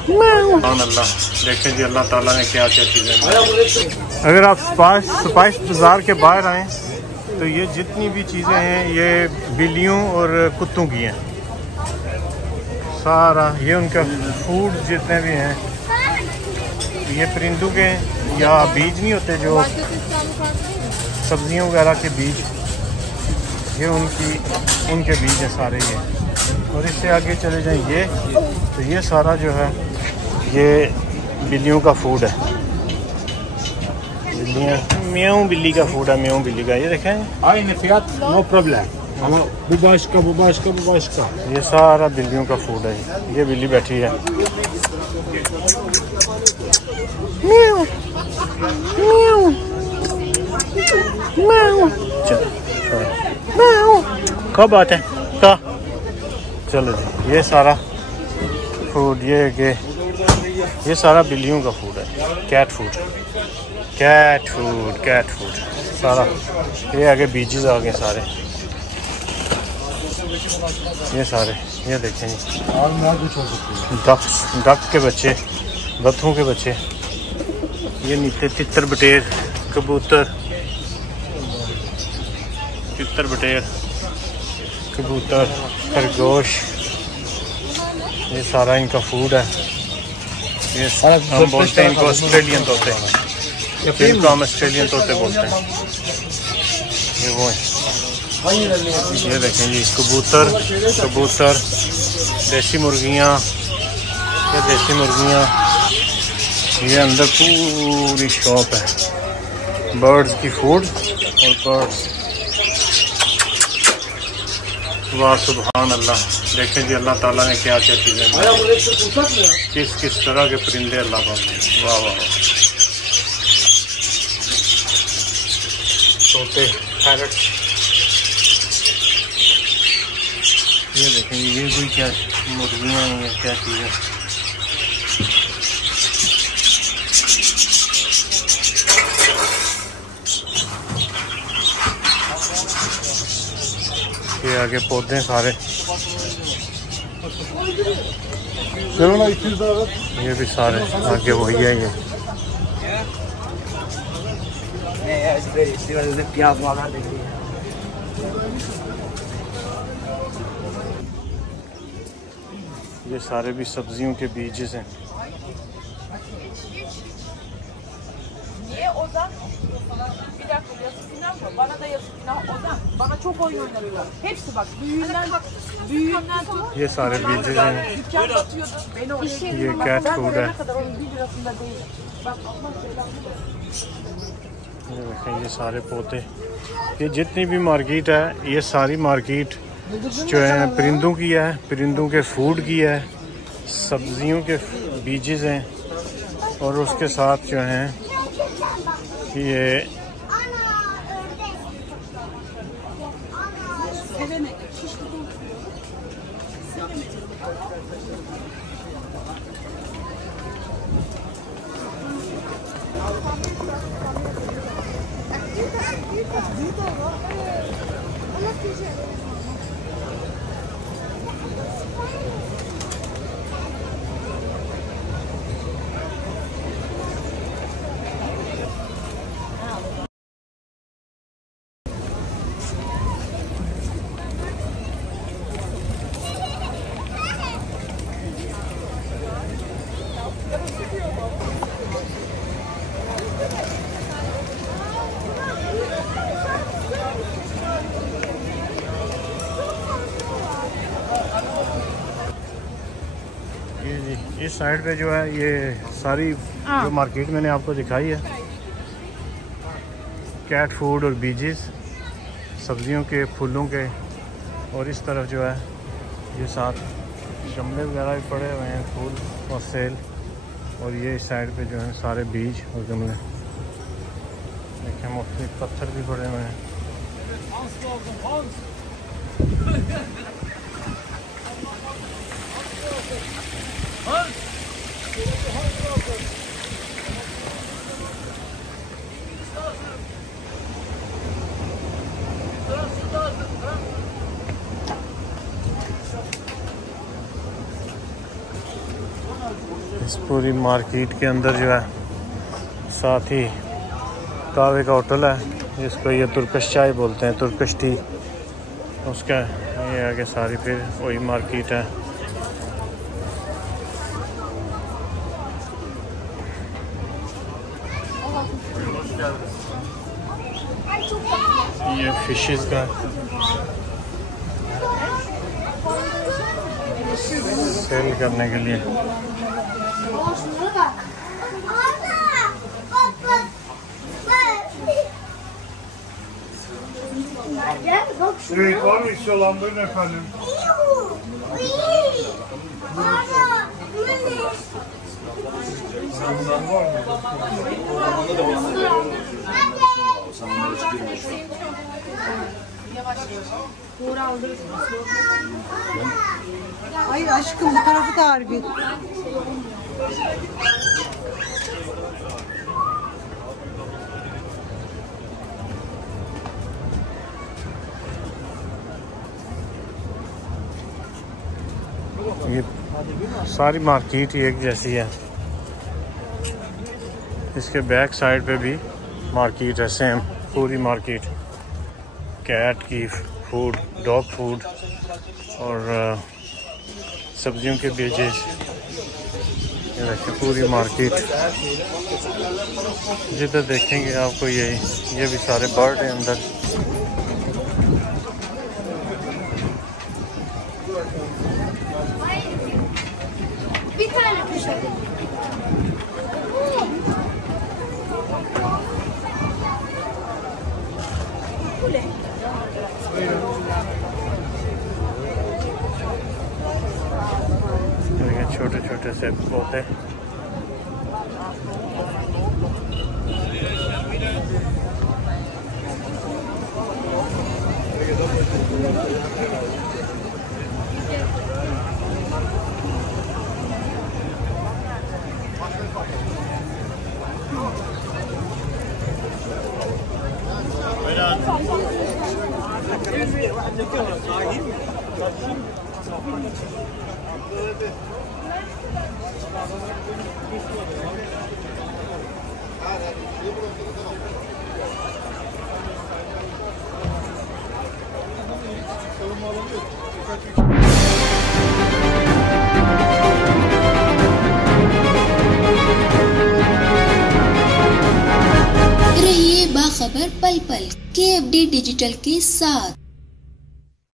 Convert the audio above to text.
अल्लाह देखें जी, अल्लाह ताला ने क्या क्या चीज़ें। अगर आप स्पाइस बाज़ार के बाहर आएँ तो ये जितनी भी चीज़ें हैं ये बिल्लियों और कुत्तों की हैं। सारा ये उनका फूड जितने भी हैं ये परिंदों के या बीज नहीं होते जो सब्जियों वगैरह के बीज, ये उनके बीज हैं सारे ये। और इससे आगे चले जाएं ये तो ये सारा जो है ये बिल्लियों का फूड है। बिल्लियाँ म्याऊं बिल्ली का फूड है, म्याऊं बिल्ली का। ये देखें नो प्रॉब्लम, बुबाशका ये सारा बिल्लियों का फूड है। ये बिल्ली बैठी है, म्याऊं म्याऊं म्याऊं। कब आते हैं का? चलो जी, ये सारा फूड ये सारा बिल्लियों का फूड है। कैट फूड सारा। ये आगे बीजेस आ गए सारे, ये सारे। ये देखें जी, डक के बच्चे, बत्तों के बच्चे। ये नीचे तितर बटेर, कबूतर, खरगोश, ये सारा इनका फूड है। ये हम बोलते हैं इनको ऑस्ट्रेलियन तोते, इनको हम ऑस्ट्रेलियन तोते बोलते हैं। ये वो है। ये देखें जी, कबूतर, देसी मुर्गियाँ, ये देसी मुर्गियाँ। ये अंदर पूरी शॉप है बर्ड्स की फूड और बर्ड्स। वाह सुभान अल्लाह, देखें जी अल्लाह ताला ने क्या क्या चीज़ें, किस तरह के परिंदे अल्लाह पाक। वाह वाह, तोते, पैरट। ये देखें ये भी क्या मुर्गियाँ हैं, क्या चीज़ें। ये आगे पौधे सारे, ये भी सारे आगे वही है। ये सारे भी सब्जियों के बीजेस हैं। Bana da yazık günah Ozan. Bana çok oyun oynarıyorlar. Hepsi bak büyüğünden tut. ये सारे बीजेस हैं। Dükkan batıyordu. Beni oraya ये कैट फूड है। kadar onun 1 lirasında değil. Bak Allah belanı. ये देखें ये सारे पौधे। ये जितनी भी मार्केट है ये सारी मार्केट जो है परिंदों की है, परिंदों के फूड की है, सब्जियों के बीजेस हैं और उसके साथ जो हैं ये इस साइड पे जो है ये सारी जो मार्केट मैंने आपको दिखाई है, कैट फूड और बीजेस, सब्जियों के, फूलों के। और इस तरफ जो है ये साथ गमले वगैरह भी पड़े हुए हैं, फूल और सेल। और ये इस साइड पे जो है सारे बीज और गमले देखें, मुख्तलिफ पत्थर भी पड़े हुए हैं। इस पूरी मार्केट के अंदर जो है, साथ ही कावे का होटल है जिसको ये तुर्कश चाय बोलते हैं, तुर्कश टी, उसका ये आगे सारी फिर वही मार्केट है। ये फिशेस का सेल करने के लिए। Evet, var mı inşallah buyurun efendim. Hayır aşkım bu tarafı tarif et. ये सारी मार्केट ही एक जैसी है। इसके बैक साइड पे भी मार्केट है सेम, पूरी मार्केट। कैट की फूड, डॉग फूड और सब्जियों के बेजेस, ये देखिए पूरी मार्केट। जिधर देखेंगे आपको यही, ये भी सारे बर्ड हैं अंदर। छोटे छोटे से पौधे। रहिए बाखबर पल पल KFD डिजिटल के साथ।